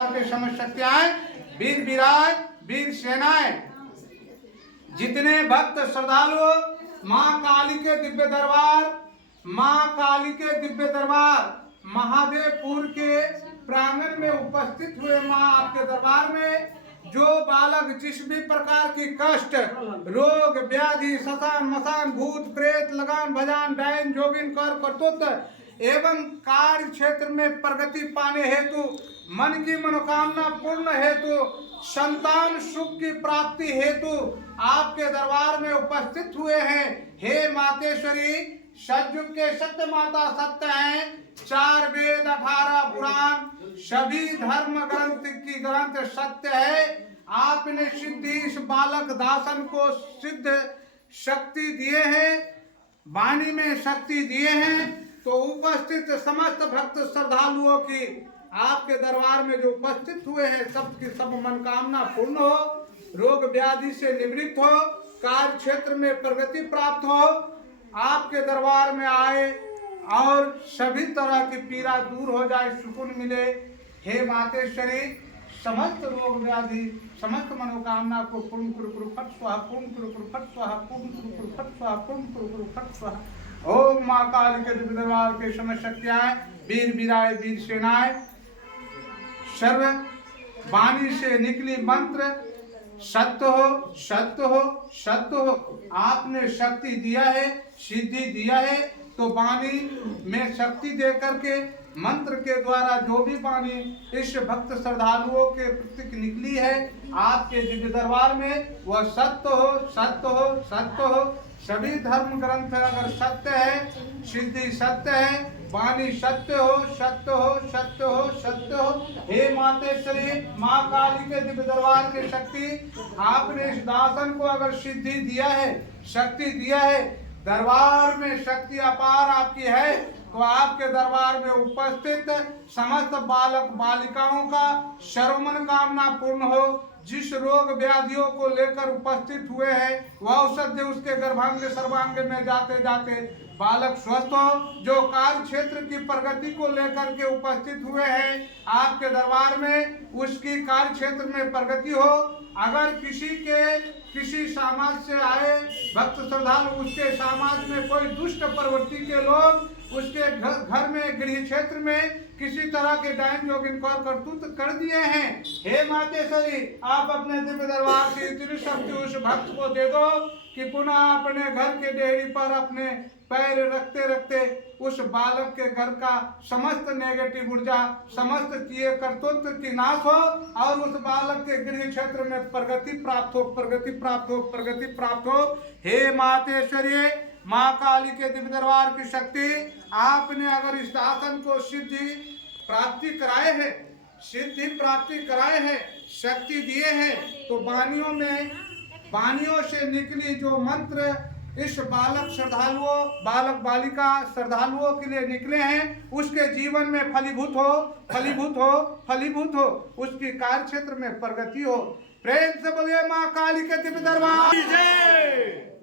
के समस्त शक्तियां, वीर विराज, वीर सेनाएं, जितने भक्त श्रद्धालु माँ काली के दिव्य दरबार, माँ काली के दिव्य दरबार महादेवपुर के प्रांगण में उपस्थित हुए माँ आपके दरबार में जो बालक जिस भी प्रकार की कष्ट, रोग, व्याधि, शसान, मसान, भूत, प्रेत, लगान, भजान, डायन, जोगिन, कर, करतुत एवं कार्य क्षेत्र में प्रगति पाने हेतु, मन की मनोकामना पूर्ण हेतु, संतान सुख की प्राप्ति हेतु आपके दरबार में उपस्थित हुए हैं। हे मातेश्वरी, सतयुग के सत्य माता सत्य हैं, 4 वेद 18 पुराण सभी धर्म ग्रंथ की ग्रंथ सत्य है। आपने सिद्धि इस बालक दासन को सिद्ध शक्ति दिए हैं, वाणी में शक्ति दिए हैं, तो उपस्थित समस्त भक्त श्रद्धालुओं की आपके दरबार में जो उपस्थित हुए हैं सबकी सब मनोकामना पूर्ण हो, रोग व्याधि से निवृत्त हो, कार्य क्षेत्र में प्रगति प्राप्त हो, आपके दरबार में आए और सभी तरह की पीड़ा दूर हो जाए, सुकून मिले। हे मातेश्वरी, समस्त रोग व्याधि समस्त मनोकामना को पूर्ण कुरु फट स्वाहा, पूर्ण कुरु फट स्वाहा, पूर्ण कुरु फट स्वाहा, पूर्ण कुरु फट स्वाहा। ओम माँ काली के दिव्य दरबार के समस्त शक्तियां, वीर वीराय, वीर सेनाएं, सर्व वाणी से निकली मंत्र सत्य हो, सत्य हो, सत्य हो। आपने शक्ति दिया है, सिद्धि दिया है, तो वाणी में शक्ति दे करके मंत्र के द्वारा जो भी वाणी इस भक्त श्रद्धालुओं के प्रति निकली है आपके दिव्य दरबार में, वह सत्य हो, सत्य हो, सत्य हो। सभी धर्म ग्रंथ अगर सत्य है, सिद्धि सत्य है, वाणी सत्य हो, सत्य हो, सत्य हो, सत्य हो। हे मातेश्वरी, माँ काली के दिव्य दरबार की शक्ति, आपने इस दासन को अगर सिद्धि दिया है, शक्ति दिया है, दरबार में शक्ति अपार आपकी है, तो आपके दरबार में उपस्थित समस्त बालक बालिकाओं का सर्वमन कामना पूर्ण हो। जिस रोग व्याधियों को लेकर उपस्थित हुए हैं वह औषधि उसके गर्भांग सर्वांग में जाते जाते बालक स्वस्थ हो। जो कार्य क्षेत्र की प्रगति को लेकर के उपस्थित हुए हैं आपके दरबार में, उसकी कार्य क्षेत्र में प्रगति हो। अगर किसी समाज से आए भक्त श्रद्धालु, उसके समाज में कोई दुष्ट प्रवृत्ति के लोग उसके घर में गृह क्षेत्र में किसी तरह के डायन जोगिन करतूत कर दिए हैं, हे मातेश्वरी, आप अपने दिव्य दरबार की इतनी शक्ति उस भक्त को दे दो कि पुनः अपने घर के डेहरी पर अपने पैर रखते रखते उस बालक के घर का समस्त नेगेटिव ऊर्जा, समस्त किए कर्तृत्व की नाश हो और उस बालक के गृह क्षेत्र में प्रगति प्राप्त हो, प्रगति प्राप्त हो, प्रगति प्राप्त हो। हे मातेश्वरी, माँ काली के दिव्य दरबार की शक्ति, आपने अगर इस दासन को सिद्धि प्राप्ति कराए है, सिद्धि प्राप्ति कराए है, शक्ति दिए हैं, तो वाणियों से निकली जो मंत्र इस बालक श्रद्धालुओं, बालक बालिका श्रद्धालुओं के लिए निकले हैं, उसके जीवन में फलीभूत हो, फलीभूत हो, फलीभूत हो, उसकी कार्य क्षेत्र में प्रगति हो। प्रेम से बोलिए माँ काली के दिव्य दरबार।